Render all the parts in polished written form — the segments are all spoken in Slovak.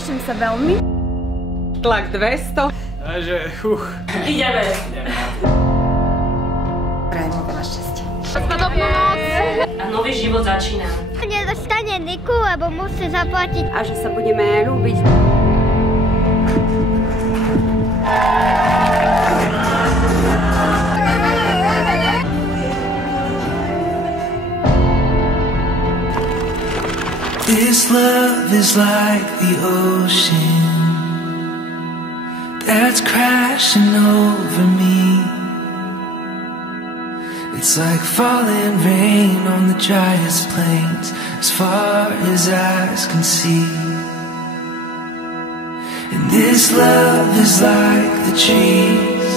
teším sa veľmi. Tlak 200. Takže, Ideme. Prajem veľa šťastia. Spadobnú noc. A nový život začína. Nedostane Niku, lebo musí zaplatiť. A že sa budeme ľúbiť. This love is like the ocean that's crashing over me. It's like falling rain on the driest plains as far as eyes can see. And this love is like the trees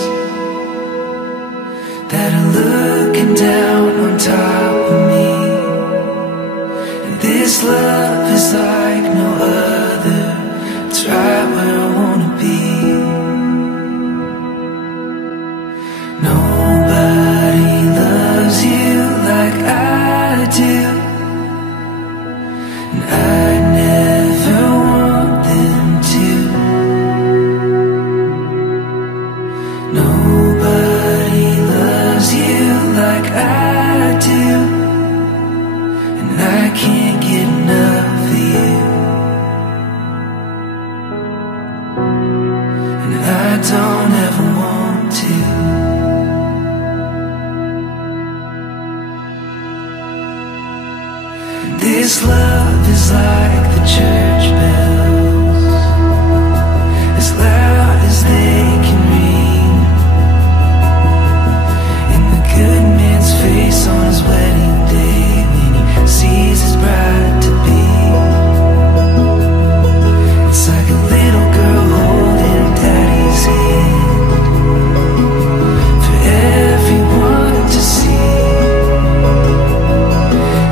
that are looking down on top of me. And this love is like no other. It's right where I wanna be. Nobody loves you like I do, and I never want them to. Nobody loves you like I do, and I can't get enough of you. And I don't ever want to. This love is like the church bells, as loud as they can ring. In the good man's face on his wedding day, when he sees his bride to be. It's like a little girl holding daddy's hand for everyone to see.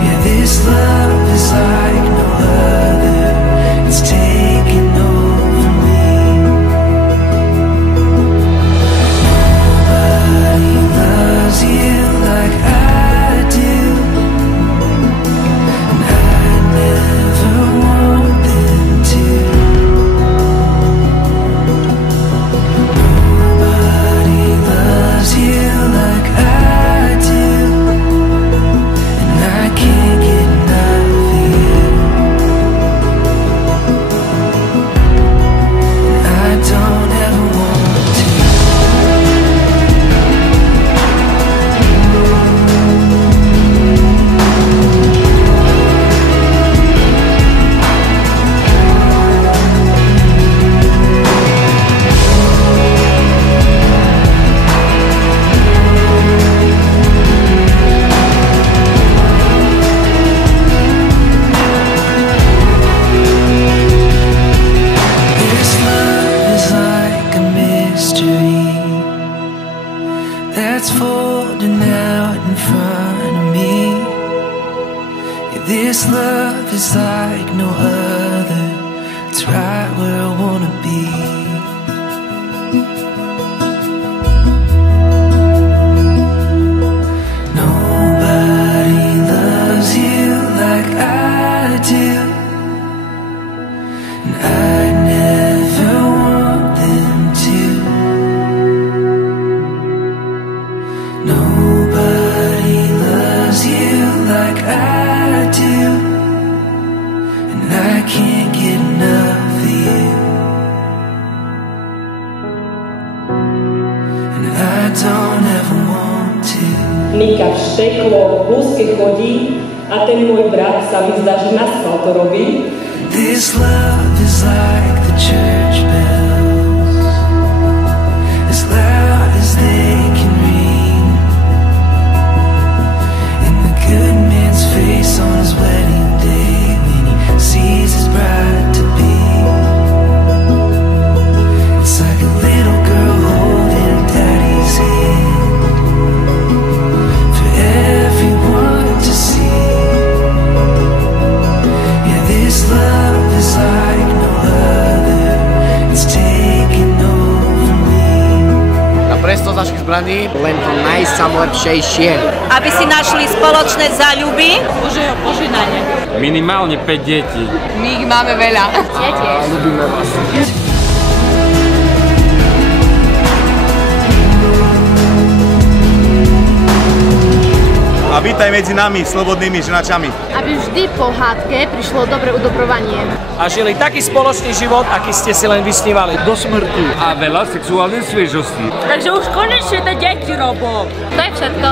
Yeah, this love is like no other. It's taking over me. Nobody loves you like I do, and I never want them to. Nobody loves you like I do, and I can't get enough of you. And I don't ever want to. This love is like a mystery that's folding out in front of me. Yeah, this love is like no other. It's right where I wanna be. Nobody loves you like I do, and I never want them to. Nobody loves you like I do, and I can't get enough of you. And I don't ever want to. Nika všteklo, húske chodí a ten môj brat sa mi zdá, že naschvál to robí. This love is like the church bells, as loud as they can ring. In the good man's face on his wedding day, when he sees his bride to be. It's like a little girl holding daddy's hand for everyone to see. Yeah, this love is like no other. It's taking over me. na presnosť našich zbraní len to najsamlepšejšie. Aby si našli spoločné záľuby. Božieho požehnania. Minimálne 5 detí. My ich máme veľa. Ja tiež. Ľubíme vás. A vítaj medzi nami, slobodnými ženačami. Aby vždy po hádke prišlo dobré udobrovanie. A žili taký spoločný život, aký ste si len vysnívali. Do smrti. A veľa sexuálnej sviežosti. Takže už konečne tie deti, Robo. To je všetko.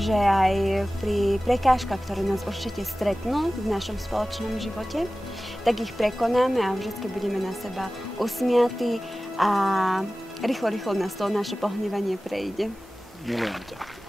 Že aj pri prekážkach, ktoré nás určite stretnú v našom spoločnom živote, tak ich prekonáme a vždy budeme na seba usmiatí a rýchlo nás to naše pohnevanie prejde. Milujem ťa.